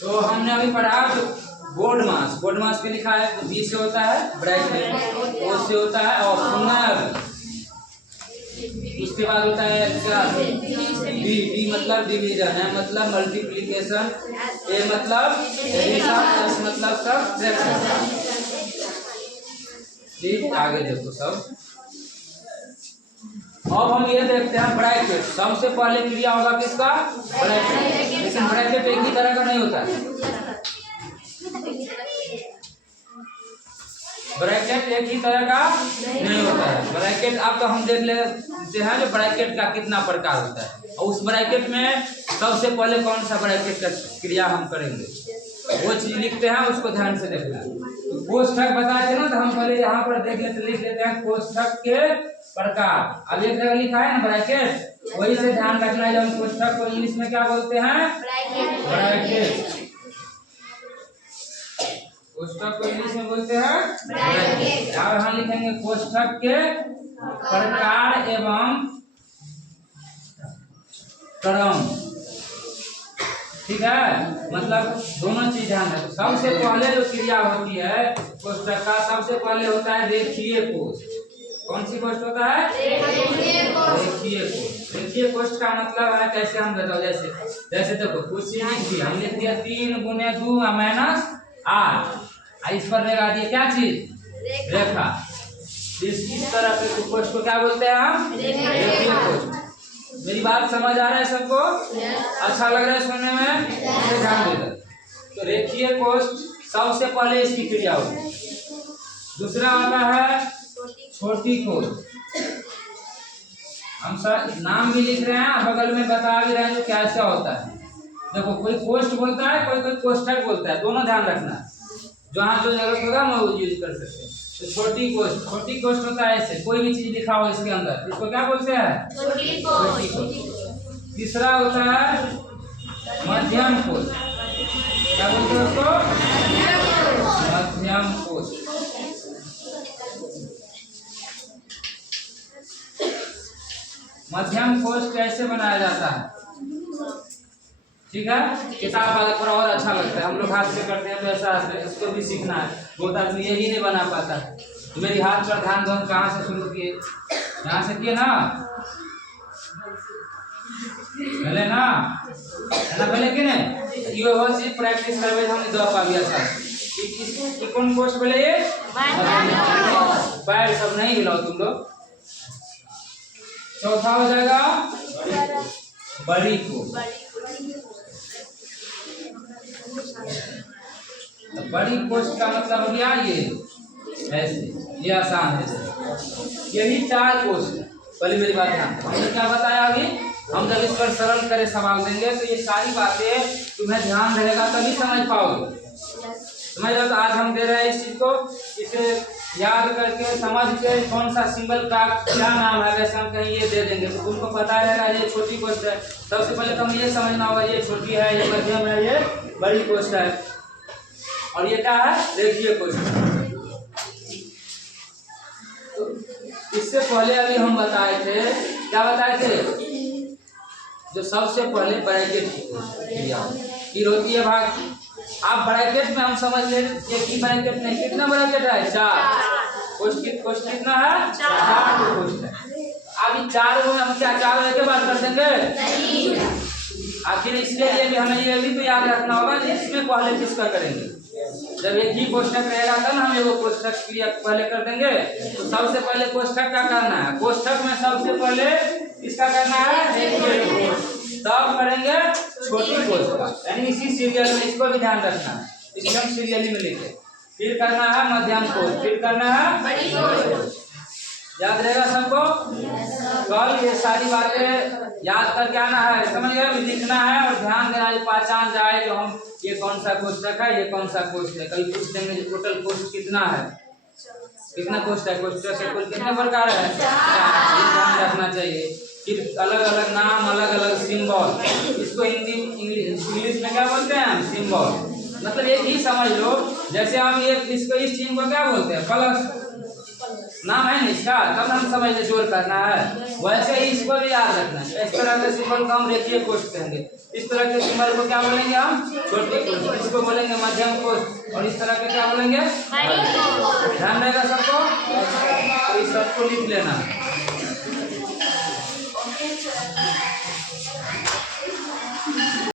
तो हमने अभी पढ़ा तो बोर्ड मास पे लिखा है तो बी से होता है ब्रैकेट, ओ से होता है ऑप्शनल, उसके बाद होता है क्या डी, डी मतलब डिवीजन है मतलब मल्टीप्लिकेशन, ए मतलब एडिशन, एस मतलब सब्ट्रैक्शन। ठीक, आगे देखो सब। अब हम ये देखते हैं ब्रैकेट। सबसे पहले क्रिया होगा किसका? ब्रैकेट। लेकिन ब्रैकेट एक ही तरह का नहीं होता है। ब्रैकेट एक ही तरह का नहीं होता है। ब्रैकेट अब तो हम देख लेते हैं जो ब्रैकेट का कितना प्रकार होता है और उस ब्रैकेट में सबसे पहले कौन सा ब्रैकेट का क्रिया हम करेंगे वो चीज लिखते हैं, उसको ध्यान से देखना। तो कोष्ठक बताए थे ना, तो हम पहले यहाँ पर देख लेते लिख लेते हैं कोष्ठक के प्रकार। अब एक जगह लिखा है ना ब्रैकेट, वही से ध्यान रखना है। जब कोष्ठक को इंग्लिश में क्या बोलते हैं? ब्रैकेट। कोष्ठक को इंग्लिश में बोलते हैं ब्रैकेट। अब हम लिखेंगे कोष्ठक के प्रकार एवं क्रम। ठीक है, मतलब दोनों चीज ध्यान रखो। सबसे पहले जो क्रिया होती है कोष्ठक का, सबसे पहले होता है रेखीय कोष्ठ। कौन सी कोष्ठ होता है? रेखीय कोष्ठ। रेखीय कोष्ठ का मतलब है कैसे हम बताओ, जैसे देखो कुछ चीज लिख दिया, हम लिख दिया 3 गुने 2 माइनस 8, इस पर लगा दिए क्या चीज? रेखा। इस तरह के कोष्ठ को क्या बोलते हैं हम? रेखीय कोष्ठ। मेरी बात समझ आ रहा है सबको? अच्छा लग रहा है सुनने में? ध्यान देना। तो रेखीय कोष्ठ सबसे पहले इसकी क्रिया होती है। दूसरा आता है छोटी कोष्ठ। हम सब नाम भी लिख रहे हैं और बगल में बता भी रहे हैं जो कैसा होता है। देखो कोई कोष्ठ बोलता है, कोई कोई कोष्ठक बोलता है, दोनों ध्यान रखना है। जहाँ जो जरूरत होगा हम वो यूज कर सकते हैं। तो छोटी कोष्ठ होता है ऐसे, कोई भी चीज लिखा हो इसके अंदर, इसको क्या बोलते हैं? छोटी कोष्ठ। तीसरा होता है मध्यम कोष्ठ। क्या बोलते हैं उसको? मध्यम कोष्ठ। मध्यम कोष्ठ कैसे बनाया जाता है? ठीक है, किताब वाले पर और अच्छा लगता है, हम लोग हाथ से करते हैं तो ऐसा इसको भी सीखना है। बहुत आदमी यही नहीं बना पाता। तो मेरी हाथ पर ध्यान दो, कहाँ से शुरू किए? यहाँ से किए ना, पहले ना है ना, पहले कि नहीं ये वो चीज प्रैक्टिस करवे हम दो पाविया था कि कौन कोष्ठ बोले ये? पैर सब नहीं हिलाओ तुम लोग। चौथा हो जाएगा बड़ी कोष्ठ। तो बड़ी कोष्ठ का मतलब हो गया ये ऐसे, ये आसान है। यही 4 कोष्ठ। पहले मेरी बात ध्यान, हमने क्या बताया अभी? हम जब इस पर सरल करे सवाल देंगे तो ये सारी बातें तुम्हें ध्यान रहेगा तभी समझ पाओगे। समझ रहे हो? तो आज हम दे रहे हैं इस चीज को, इसे याद करके समझ के कौन सा सिंबल का क्या नाम है, वैसे हम कहीं ये दे देंगे तो तुमको पता रहेगा ये छोटी कोष्ठ है। सबसे पहले तो हमें ये समझना होगा ये छोटी है, ये मध्यम है, ये बड़ी कोष्ठ है, और ये क्या है? रेखीय कोष्ठ। तो इससे पहले अभी हम बताए थे, क्या बताए थे? जो सबसे पहले ब्रैकेट की क्रिया होती है भाग। आप ब्रैकेट में हम समझ ले एक ही ब्रैकेट नहीं, कितना ब्रैकेट है? 4 कोष्ठ कितना है? 4 कोष्ठ है। अब 4 को हम क्या 4 एक बार कर देंगे? आखिर इसलिए भी हमें ये भी तो याद रखना होगा इसमें पहले किसका करेंगे। जब एक ही कोष्ठक रहेगा तब हम एगो कोष्ठक क्रिया पहले कर देंगे। तो सबसे पहले कोष्ठक का करना है, कोष्ठक में सबसे पहले इसका करना है, तब करेंगे छोटी कोष्ठ का, यानी इसी सीरियल में। इसको भी ध्यान रखना है, एकदम सीरियली में लिखे। फिर करना है मध्यम कोष्ठ, फिर करना है बड़ी कोष्ठ। याद रहेगा सबको? कल ये सारी बातें याद करके आना है, समझ गए? लिखना है और ध्यान देना, पहचान जाए जो हम ये कौन सा कोष्ठक है, ये कौन सा कोष्ठ है। कभी पूछ देंगे टोटल कोष्ठ कितना है, कितना कोष्ठ है, कोष्ठक के कुल कितने प्रकार है, ध्यान रखना चाहिए। फिर अलग अलग नाम, अलग अलग सिंबल, इसको हिंदी इंग्लिश में क्या बोलते हैं? सिंबल। मतलब एक ही समझ लो, जैसे हम ये इसको इस चिन्ह को क्या बोलते हैं? प्लस। नाम है ना इसका, तब हम समझ ले जोड़ करना है। वैसे ही इसको भी याद रखना है। इस तरह के सिंबल को हम रेखीय कोष्ठ कहेंगे। इस तरह के सिंबल को क्या बोलेंगे हम? छोटी कोष्ठ। इसको बोलेंगे मध्यम कोष्ठ। और इस तरह के क्या बोलेंगे? ध्यान रहेगा सबको, तो इस सबको लिख लेना।